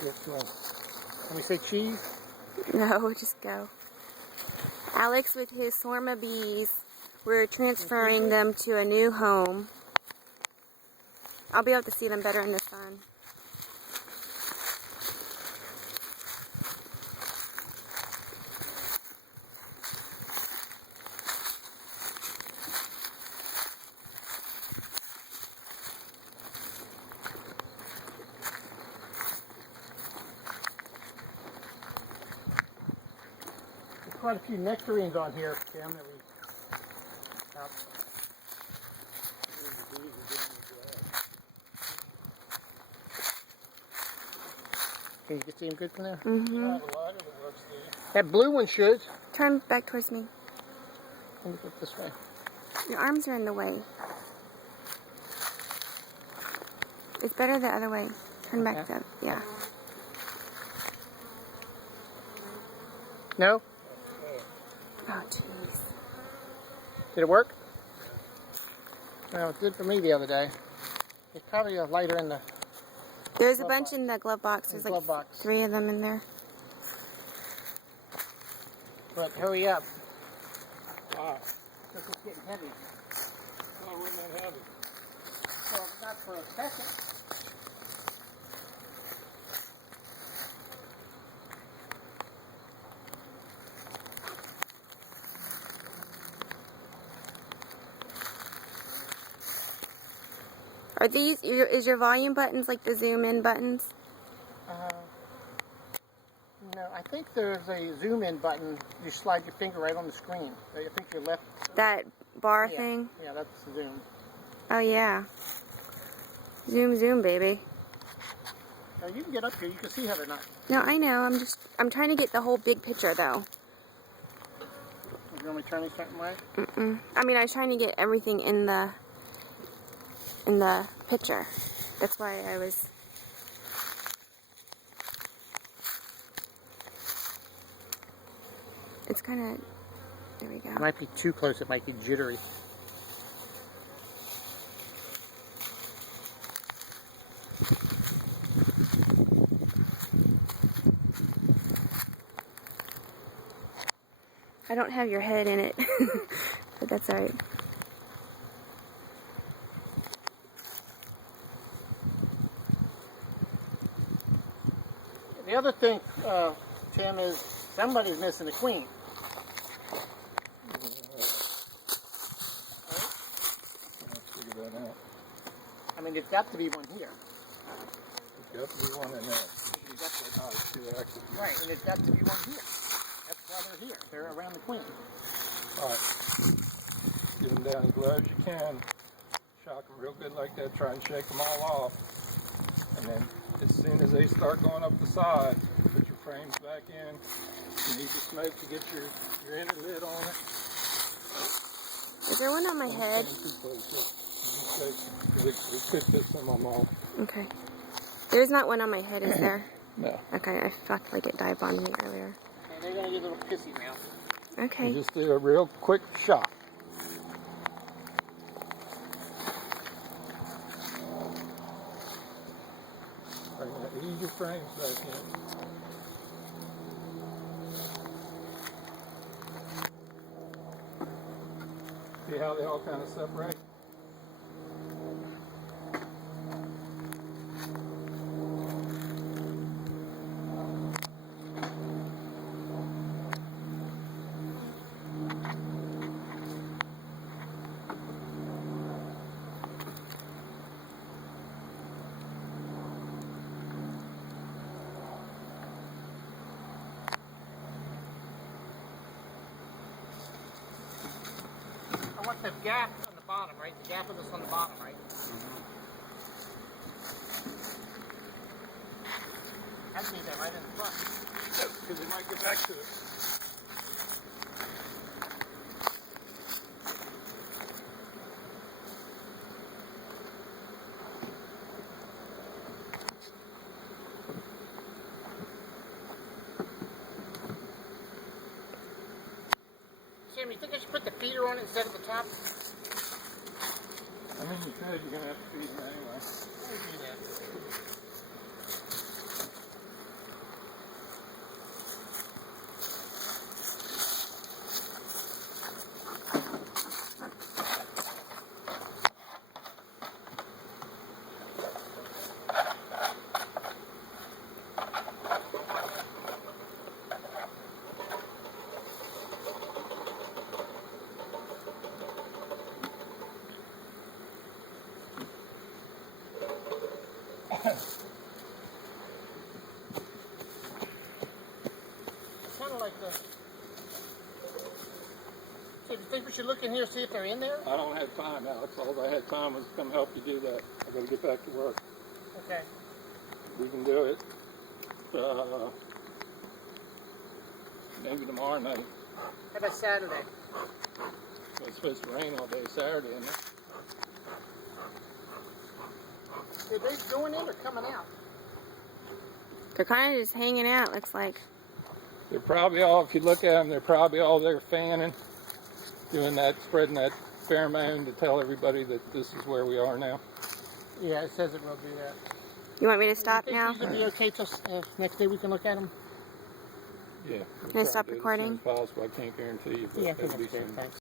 Can we say cheese? No, just go. Alex with his Sorma bees. We're transferring them to a new home. I'll be able to see them better in the sun. There's quite a few nectarines on here, Tim, that we Can you see them good from there? Mm-hmm. That blue one should. Turn back towards me. Let me get this way. Your arms are in the way. It's better the other way. Turn back to, yeah. No? Oh, jeez. Did it work? No, it did for me the other day. It's probably a lighter in the... There's a bunch in the glove box. There's glove like box. 3 of them in there. But hurry up. Wow. Because it's getting heavy. Why wasn't that heavy? Well, not for a second. Are these, is your volume buttons like the zoom in buttons? No, I think there's a zoom in button. You slide your finger right on the screen. I think your left. That bar thing? Yeah, that's the zoom. Oh yeah. Zoom, zoom, baby. Now you can get up here. You can see how they're not. No, I know. I'm trying to get the whole big picture though. You want me to turn it a certain way? Mm-mm. I mean, I was trying to get everything in the picture. That's why I was... It's kind of... There we go. It might be too close. It might be jittery. I don't have your head in it, but that's alright. The other thing, Tim, is somebody's missing a queen. I mean, there's got to be one here. There's got to be one in there. Right, and there's got to be one here. That's why they're here. They're around the queen. All right. Get them down as low as you can. Shock them real good like that. Try and shake them all off. And then as soon as they start going up the side, put your frames back in. You need the smoke to get your inner lid on it. Is there one on my head? We could put some of them off. Okay. There's not one on my head, is there? No. Okay, I felt like it dived on me earlier. And they're going to get a little pissy now. Okay. You just do a real quick shock. Right, now ease your frames back in. See how they all kind of separate? I want the gap on the bottom, right? The gap of this on the bottom, right? Has to be there right in the front. Because we might get back to it. Sam, you think I should put the feeder on it instead of the top? I mean, you could. You're going to have to feed them anyway. Let me do that. think we should look in here and see if they're in there? I don't have time, Alex. All I had time was to come help you do that. I gotta get back to work. Okay. We can do it. Maybe tomorrow night. How about Saturday? It's supposed to rain all day Saturday, isn't it? Are they going in or coming out? They're kind of just hanging out, looks like. They're probably all, if you look at them, they're probably all there fanning, doing that, spreading that pheromone to tell everybody that this is where we are now. Yeah, it says it will do that. You want me to stop You think now? these will be okay till next day we can look at them? Yeah. Can I stop As soon recording? as possible. I can't guarantee you, but Yeah, I that'd think be that's good. soon. Thanks.